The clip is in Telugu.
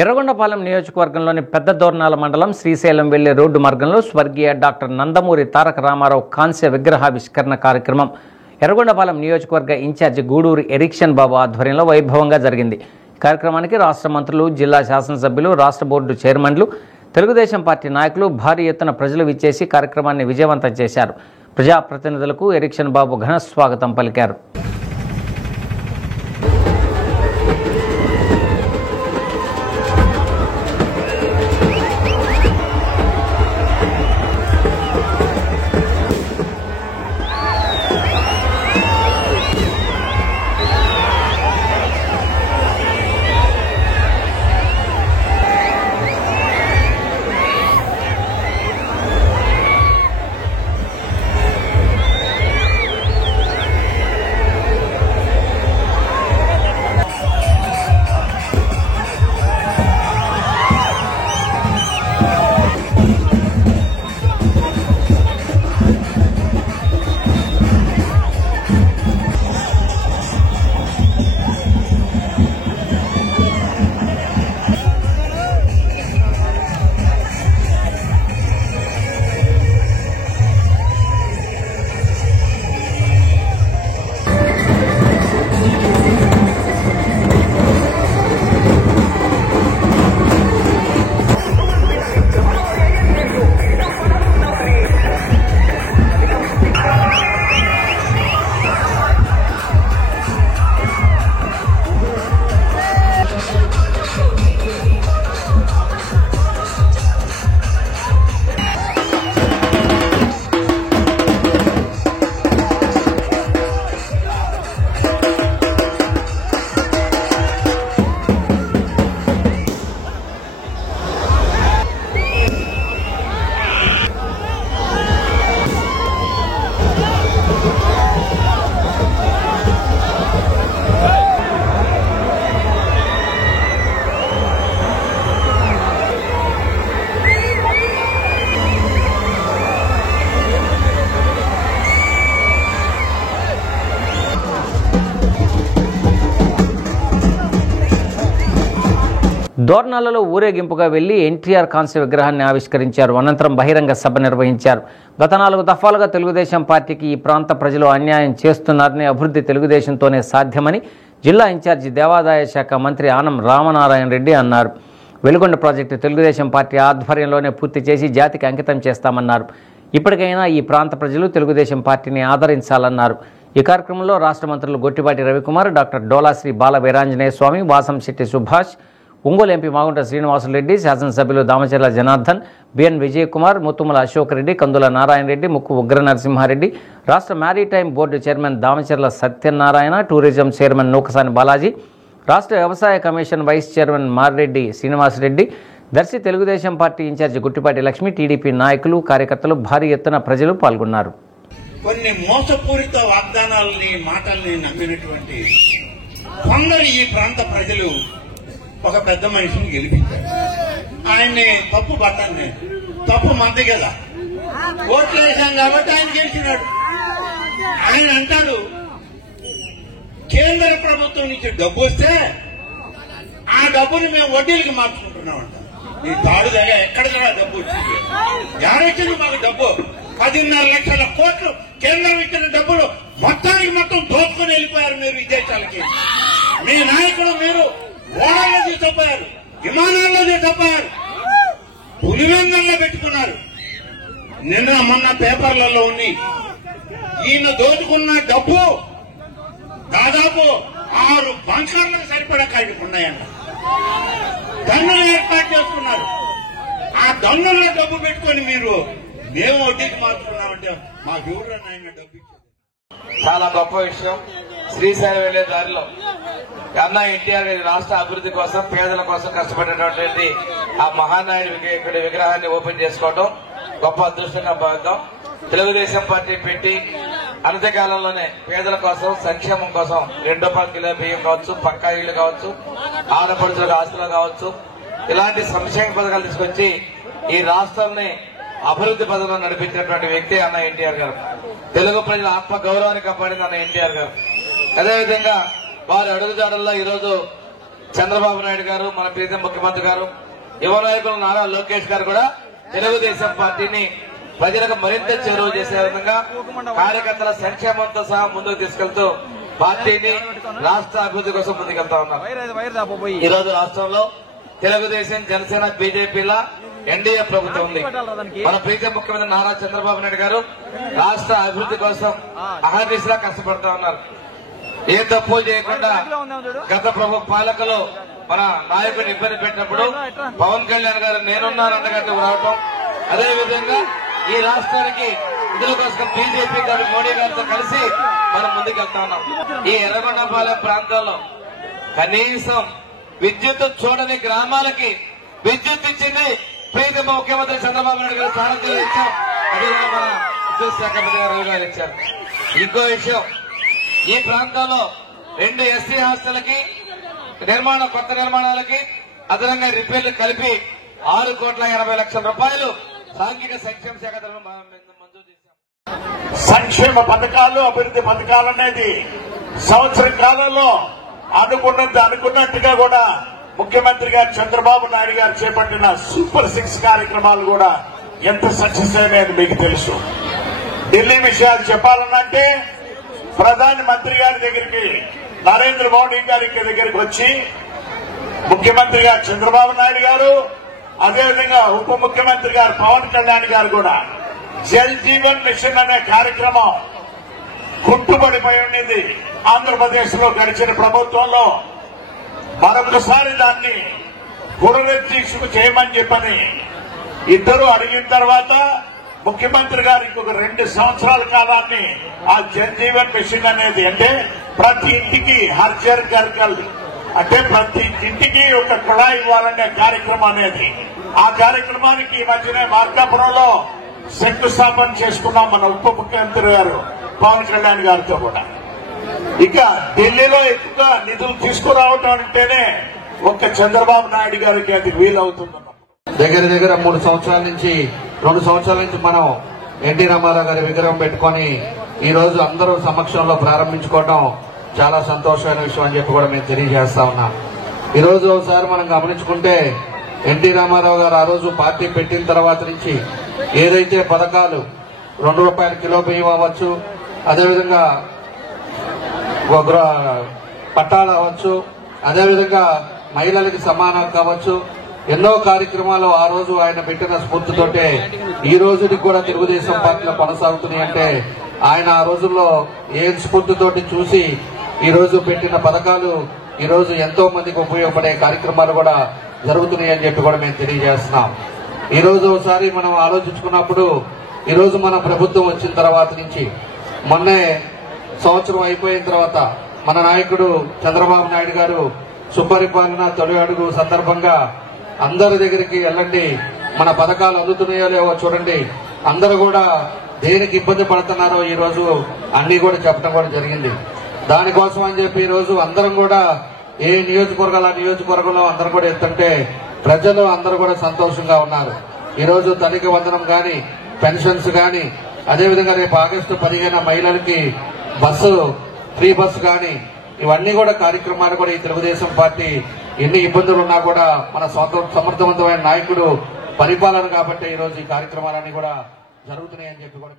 ఎర్రగొండపాలెం నియోజకవర్గంలోని పెద్ద దోర్నాల మండలం శ్రీశైలం వెళ్లే రోడ్డు మార్గంలో స్వర్గీయ డాక్టర్ నందమూరి తారక రామారావు కాంస్య విగ్రహావిష్కరణ కార్యక్రమం ఎర్రగొండపాలెం నియోజకవర్గ ఇన్ఛార్జి గూడూరు ఎరిక్షన్ బాబు ఆధ్వర్యంలో వైభవంగా జరిగింది. కార్యక్రమానికి రాష్ట్ర మంత్రులు, జిల్లా శాసనసభ్యులు, రాష్ట్ర బోర్డు చైర్మన్లు, తెలుగుదేశం పార్టీ నాయకులు భారీ ఎత్తున ప్రజలు విచ్చేసి కార్యక్రమాన్ని విజయవంతం చేశారు. ప్రజాప్రతినిధులకు ఎరిక్షన్ బాబు ఘన స్వాగతం పలికారు. దోర్నాలలో ఊరేగింపుగా వెళ్లి ఎన్టీఆర్ కాంస్య విగ్రహాన్ని ఆవిష్కరించారు. అనంతరం బహిరంగ సభ నిర్వహించారు. గత 4 దఫాలుగా తెలుగుదేశం పార్టీకి ఈ ప్రాంత ప్రజలు అన్యాయం చేస్తున్నారని, అభివృద్ధి తెలుగుదేశంతోనే సాధ్యమని జిల్లా ఇన్ఛార్జి దేవాదాయ శాఖ మంత్రి ఆనం రామనారాయణ రెడ్డి అన్నారు. వెలుగొండ ప్రాజెక్టు తెలుగుదేశం పార్టీ ఆధ్వర్యంలోనే పూర్తి చేసి జాతికి అంకితం చేస్తామన్నారు. ఇప్పటికైనా ఈ ప్రాంత ప్రజలు తెలుగుదేశం పార్టీని ఆదరించాలన్నారు. ఈ కార్యక్రమంలో రాష్ట్ర మంత్రులు గొట్టిపాటి రవికుమార్, డాక్టర్ డోలాశ్రీ బాల వీరాంజనేయ స్వామి, వాసంశెట్టి సుభాష్, ఒంగోలు ఎంపీ మాగుంట శ్రీనివాసులరెడ్డి, శాసనసభ్యులు దామచర్ల జనార్దన్, బిఎన్ విజయకుమార్, ముత్తుమల అశోక్ రెడ్డి, కందుల నారాయణ రెడ్డి, ముక్కు ఉగ్ర నరసింహారెడ్డి, రాష్ట్ర maritime board chairman Damacharla Satyanarayana, tourism chairman Nookasani Balaji, రాష్ట్ర వ్యవసాయ commission vice chairman Mareddy Srinivasareddy, Darsi Telugu Desam party in charge Guttipati Lakshmi, TDP నాయకులు, కార్యకర్తలు భారీ ఎత్తున ప్రజలు పాల్గొన్నారు. కొన్ని మోసపూరిత వాగ్దానాలని, మాటల్ని నమ్మినటువంటి కొందరు ఈ ప్రాంత ప్రజలు ఒక పెద్ద మనిషిని గెలిపించారు. ఆయన్ని తప్పు పట్టాను, తప్పు మంది కదా, ఓట్లు వేశాం కాబట్టి ఆయన గెలిచినాడు. ఆయన అంటాడు కేంద్ర ప్రభుత్వం నుంచి డబ్బు వస్తే ఆ డబ్బుని మేము వడ్డీలకి మార్చుకుంటున్నామంట. ఈ తాడు దగ్గర ఎక్కడ కూడా డబ్బు వచ్చింది, ఎవరొచ్చింది మాకు డబ్బు 10.5 లక్షల కోట్లు కేంద్రం ఇచ్చిన డబ్బులు మొత్తానికి మొత్తం దోచుకుని వెళ్ళిపోయారు మీరు విదేశాలకి. మీ నాయకులు మీరు ఓడల్లో తీసుకుపోయారు, విమానాల్లో తీసుకుపోయారు, పులివెందుల్లో పెట్టుకున్నారు. నిన్న మొన్న పేపర్లలో ఉంది ఈయన దోచుకున్న డబ్బు దాదాపు 6 బంకర్లకు సరిపడా కాడికి ఉన్నాయంట. దన్నులు ఏర్పాటు చేసుకున్నారు. ఆ దన్నుల్లో డబ్బు పెట్టుకుని మీరు మేము వడ్డీకి మార్చుకున్నామంటే మాకు ఎవరైనా ఆయన డబ్బు ఇచ్చారు. చాలా గొప్ప విషయం. శ్రీశైలం వెళ్లే దారిలో అన్న ఎన్టీఆర్ గారి రాష్ట్ర అభివృద్ధి కోసం, పేదల కోసం కష్టపడినటువంటి ఆ మహానాయుడు విగ్రహాన్ని ఓపెన్ చేసుకోవడం గొప్ప అదృష్టంగా భావిద్దాం. తెలుగుదేశం పార్టీ పెట్టి అనతికాలంలోనే పేదల కోసం, సంక్షేమం కోసం 2 రూపాయల కిలో బియ్యం కావచ్చు, పక్కా ఇళ్లు కావచ్చు, ఆడపడుచులకు ఆస్తులు కావచ్చు, ఇలాంటి సంక్షేమ పథకాలు తీసుకొచ్చి ఈ రాష్ట్రాన్ని అభివృద్ధి పథంలో నడిపించినటువంటి వ్యక్తి అన్న ఎన్టీఆర్ గారు. తెలుగు ప్రజల ఆత్మ గౌరవాన్ని కాపాడింది అన్న ఎన్టీఆర్ గారు. అదేవిధంగా వారి అడుగుజాడల్లో ఈరోజు చంద్రబాబు నాయుడు గారు, మన ప్రీతం ముఖ్యమంత్రి గారు, యువ నాయకులు నారా లోకేష్ గారు కూడా తెలుగుదేశం పార్టీని ప్రజలకు మరింత చేరువ చేసే విధంగా కార్యకర్తల సంక్షేమంతో సహా ముందుకు తీసుకెళ్తూ పార్టీని రాష్ట్ర అభివృద్ధి కోసం ముందుకెళ్తా ఉన్నారు. ఈ రోజు రాష్ట్రంలో తెలుగుదేశం, జనసేన, బీజేపీల ఎన్డీఏ ప్రభుత్వం ఉంది. మన ప్రీతం ముఖ్యమంత్రి నారా చంద్రబాబు నాయుడు గారు రాష్ట్ర అభివృద్ధి కోసం అహర్నిశలా కష్టపడతా ఉన్నారు. ఏ తప్పు చేయకుండా గత ప్రభుత్వ పాలకులు మన నాయకుడిని ఇబ్బంది పెట్టినప్పుడు పవన్ కళ్యాణ్ గారు నేనున్నానంటూ రావటం, అదేవిధంగా ఈ రాష్ట్రానికి నిధుల కోసం బీజేపీ గారు మోడీ గారితో కలిసి మనం ముందుకెళ్తా ఉన్నాం. ఈ ఎర్రగొండపాలెం ప్రాంతంలో కనీసం విద్యుత్ చూడని గ్రామాలకి విద్యుత్ ఇచ్చింది ప్రీతమ ముఖ్యమంత్రి చంద్రబాబు నాయుడు గారు సారథ్యంలో ఇచ్చారు. అదేవిధంగా మన విద్యుత్ శాఖ మంత్రి గారు రవి గారు ఇచ్చారు. ఇంకో విషయం, ఈ ప్రాంతంలో 2 ఎస్సీ హాస్టళ్లకి కొత్త నిర్మాణాలకి అదనంగా రిపేర్లు కలిపి 6,80,00,000 రూపాయలు సాంఘిక సంక్షేమ శాఖ మంజూరు చేశాం. సంక్షేమ పథకాలు, అభివృద్ధి పథకాలు అనేది సంవత్సరం కాలంలో అనుకున్నట్టుగా కూడా ముఖ్యమంత్రి గారు చంద్రబాబు నాయుడు గారు చేపట్టిన సూపర్ 6 కార్యక్రమాలు కూడా ఎంత సక్సెస్ అయినాయని మీకు తెలుసు. ఢిల్లీ విషయాలు చెప్పాలనంటే ప్రధాని మంత్రి గారి దగ్గరికి, నరేంద్ర మోడీ గారి దగ్గరికి వచ్చి ముఖ్యమంత్రి గారు చంద్రబాబు నాయుడు గారు, అదేవిధంగా ఉప ముఖ్యమంత్రి గారు పవన్ కళ్యాణ్ గారు కూడా జల్ జీవన్ మిషన్ అనే కార్యక్రమం కుంటుపడిపోయి ఉండేది ఆంధ్రప్రదేశ్ లో గడిచిన ప్రభుత్వంలో. మరొకసారి దాన్ని పునరుద్ధీక్షకు చేయమని చెప్పని ఇద్దరు అడిగిన తర్వాత ముఖ్యమంత్రి గారు ఇంకొక 2 సంవత్సరాల కాలాన్ని ఆ జల్ జీవన్ మిషన్ అనేది, అంటే ప్రతి ఇంటికి హర్ ఘర్ జల్, అంటే ప్రతి ఇంటికి ఒక కుళాయి ఇవ్వాలనే కార్యక్రమం అనేది, ఆ కార్యక్రమానికి ఈ మధ్యనే మార్కాపురంలో శంకుస్థాపన చేసుకున్నాం మన ఉప ముఖ్యమంత్రి గారు పవన్ కళ్యాణ్ గారితో కూడా. ఇక ఢిల్లీలో ఎక్కువగా నిధులు తీసుకురావటం అంటేనే ఒక్క చంద్రబాబు నాయుడు గారికి అది వీలవుతుందన్న. దగ్గర 2 సంవత్సరాల నుంచి మనం ఎన్టీ రామారావు గారి విగ్రహం పెట్టుకుని ఈ రోజు అందరూ సమక్షంలో ప్రారంభించుకోవడం చాలా సంతోషమైన విషయం అని చెప్పి కూడా మేము తెలియజేస్తా ఉన్నాం. ఈ రోజు ఒకసారి మనం గమనించుకుంటే ఎన్టీ రామారావు గారు ఆ రోజు పార్టీ పెట్టిన తర్వాత నుంచి ఏదైతే పథకాలు ₹2 కిలో బియ్యం అవ్వచ్చు, అదేవిధంగా పట్టాలు అవ్వచ్చు, అదేవిధంగా మహిళలకు సమానం కావచ్చు, ఎన్నో కార్యక్రమాలు ఆ రోజు ఆయన పెట్టిన స్ఫూర్తితోటే ఈ రోజుకి కూడా తెలుగుదేశం పార్టీలో కొనసాగుతున్నాయి. అంటే ఆయన ఆ రోజుల్లో ఏ స్ఫూర్తితోటి చూసి ఈ రోజు పెట్టిన పథకాలు ఈ రోజు ఎంతో మందికి ఉపయోగపడే కార్యక్రమాలు కూడా జరుగుతున్నాయి అని చెప్పి కూడా మేము తెలియజేస్తున్నాం. ఈ రోజు ఒకసారి మనం ఆలోచించుకున్నప్పుడు ఈ రోజు మన ప్రభుత్వం వచ్చిన తర్వాత నుంచి మొన్నే సంవత్సరం అయిపోయిన తర్వాత మన నాయకుడు చంద్రబాబు నాయుడు గారు సుపరిపాలన తొలి అడుగు సందర్భంగా అందరి దగ్గరికి వెళ్ళండి, మన పథకాలు అందుతున్నాయో లేవో చూడండి, అందరూ కూడా దేనికి ఇబ్బంది పడుతున్నారో ఈ రోజు అన్ని కూడా చెప్పడం కూడా జరిగింది. దానికోసం అని చెప్పి ఈ రోజు అందరం కూడా ఏ నియోజకవర్గాల నియోజకవర్గంలో అందరూ కూడా ఎత్తుంటే ప్రజలు అందరూ కూడా సంతోషంగా ఉన్నారు. ఈ రోజు తల్లికి వందనం గాని, పెన్షన్స్ గాని, అదేవిధంగా రేపు ఆగస్టు 15 మహిళలకి ఫ్రీ బస్సు గాని, ఇవన్నీ కూడా కార్యక్రమాలు కూడా ఈ తెలుగుదేశం పార్టీ ఎన్ని ఇబ్బందులు ఉన్నా కూడా మన సమర్థవంతమైన నాయకుడు పరిపాలన కాబట్టి ఈ రోజు ఈ కార్యక్రమాలన్నీ కూడా జరుగుతున్నాయని చెప్పి కూడా